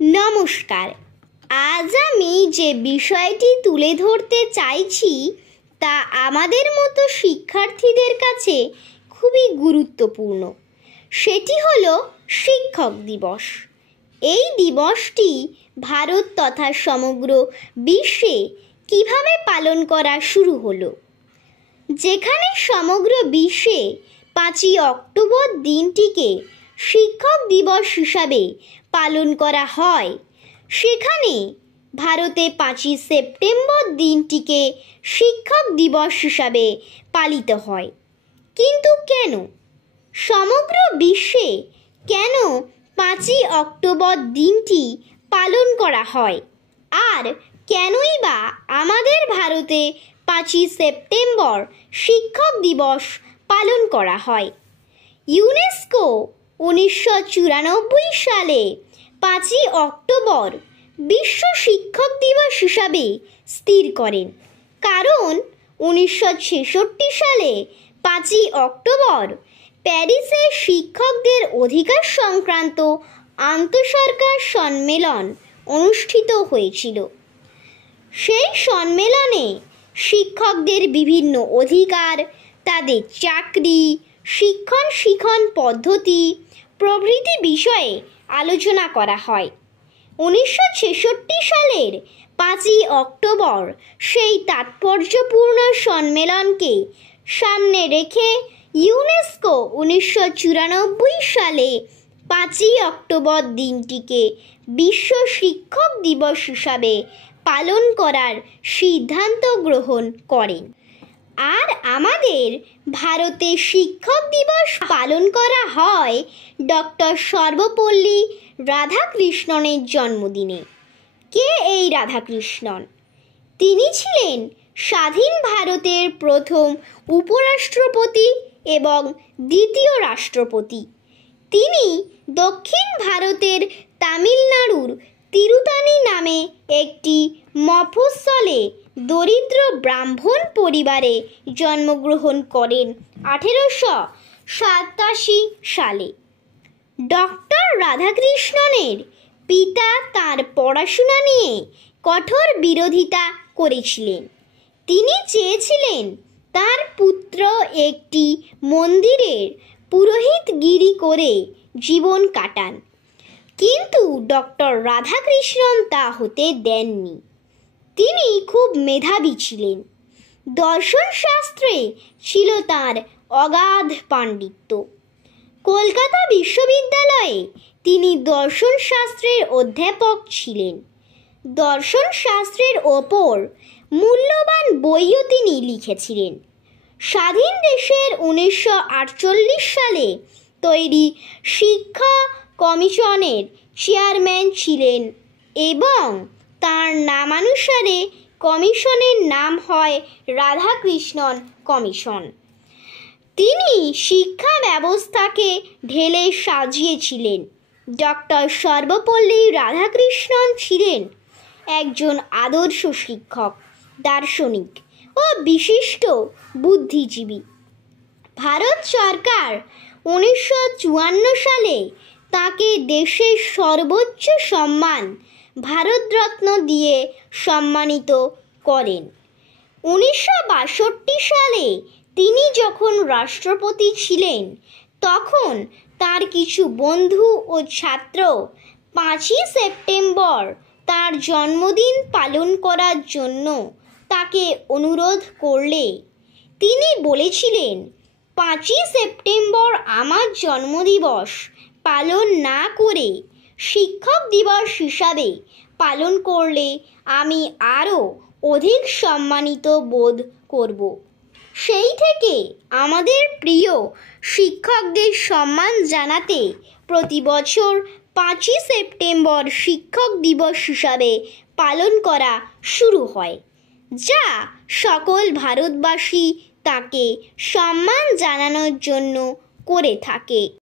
নমস্কার। আজ আমি যে বিষয়টি তুলে ধরতে চাইছি তা আমাদের মতো শিক্ষার্থীদের কাছে খুবই গুরুত্বপূর্ণ। সেটি হলো শিক্ষক দিবস। এই দিবসটি ভারত তথা সমগ্র বিশ্বে কিভাবে পালন করা শুরু হলো। যেখানে সমগ্র বিশ্বে 5ই অক্টোবর দিনটিকে শিক্ষক দিবস হিসাবে পালন করা হয়, সেখানে ভারতে 5ই সেপ্টেম্বর দিনটিকে শিক্ষক দিবস হিসাবে পালিত হয়। কিন্তু কেন সমগ্র বিশ্বে কেন 5ই অক্টোবর দিনটি পালন করা হয়, আর কেনই বা আমাদের ভারতে 5ই সেপ্টেম্বর শিক্ষক দিবস পালন করা হয়? ইউনেস্কো 1994 সালে 5ই অক্টোবর বিশ্ব শিক্ষক দিবস হিসাবে স্থির করেন, কারণ 1966 সালে 5ই অক্টোবর প্যারিসে শিক্ষকদের অধিকার সংক্রান্ত আন্তঃসরকার সম্মেলন অনুষ্ঠিত হয়েছিল। সেই সম্মেলনে শিক্ষকদের বিভিন্ন অধিকার, তাদের চাকরি, শিক্ষণ পদ্ধতি প্রভৃতি বিষয়ে আলোচনা করা হয়। 1966 সালের 5ই অক্টোবর সেই তাৎপর্যপূর্ণ সম্মেলনকে সামনে রেখে ইউনেস্কো 1994 সালে 5ই অক্টোবর দিনটিকে বিশ্ব শিক্ষক দিবস হিসাবে পালন করার সিদ্ধান্ত গ্রহণ করেন। আর আমাদের ভারতে শিক্ষক দিবস পালন করা হয় ডক্টর সর্বপল্লী রাধাকৃষ্ণনের জন্মদিনে। কে এই রাধাকৃষ্ণন? তিনি ছিলেন স্বাধীন ভারতের প্রথম উপরাষ্ট্রপতি এবং দ্বিতীয় রাষ্ট্রপতি। তিনি দক্ষিণ ভারতের তামিলনাড়ুর তিরুতানি নামে একটি মফস্বলে দরিদ্র ব্রাহ্মণ পরিবারে জন্মগ্রহণ করেন 1887 সালে। ডক্টর রাধাকৃষ্ণনের পিতা তার পড়াশোনা নিয়ে কঠোর বিরোধিতা করেছিলেন। তিনি চেয়েছিলেন তার পুত্র একটি মন্দিরের পুরোহিতগিরি করে জীবন কাটান, কিন্তু ডক্টর রাধাকৃষ্ণন তা হতে দেননি। তিনি খুব মেধাবী ছিলেন। দর্শনশাস্ত্রে ছিল তার অগাধ পাণ্ডিত্য। কলকাতা বিশ্ববিদ্যালয়ে তিনি দর্শনশাস্ত্রের অধ্যাপক ছিলেন। দর্শনশাস্ত্রের ওপর মূল্যবান বইও তিনি লিখেছিলেন। স্বাধীন দেশের 1948 সালে তৈরি শিক্ষা কমিশনের চেয়ারম্যান ছিলেন এবং তার নামানুসারে কমিশনের নাম হয় রাধাকৃষ্ণন কমিশন। তিনি শিক্ষা ব্যবস্থাকে ঢেলে সাজিয়েছিলেন। ডক্টর সর্বপল্লী রাধাকৃষ্ণন ছিলেন একজন আদর্শ শিক্ষক, দার্শনিক ও বিশিষ্ট বুদ্ধিজীবী। ভারত সরকার 1954 সালে তাকে দেশের সর্বোচ্চ সম্মান ভারতরত্ন দিয়ে সম্মানিত করেন। 1962 সালে তিনি যখন রাষ্ট্রপতি ছিলেন, তখন তার কিছু বন্ধু ও ছাত্র 5ই সেপ্টেম্বর তার জন্মদিন পালন করার জন্য তাকে অনুরোধ করলে তিনি বলেছিলেন, 5ই সেপ্টেম্বর আমার জন্মদিবস পালন না করে শিক্ষক দিবস হিসাবে পালন করলে আমি আরও অধিক সম্মানিত বোধ করব। সেই থেকে আমাদের প্রিয় শিক্ষকদের সম্মান জানাতে প্রতি বছর 5ই সেপ্টেম্বর শিক্ষক দিবস হিসাবে পালন করা শুরু হয়, যা সকল ভারতবাসী তাকে সম্মান জানানোর জন্য করে থাকে।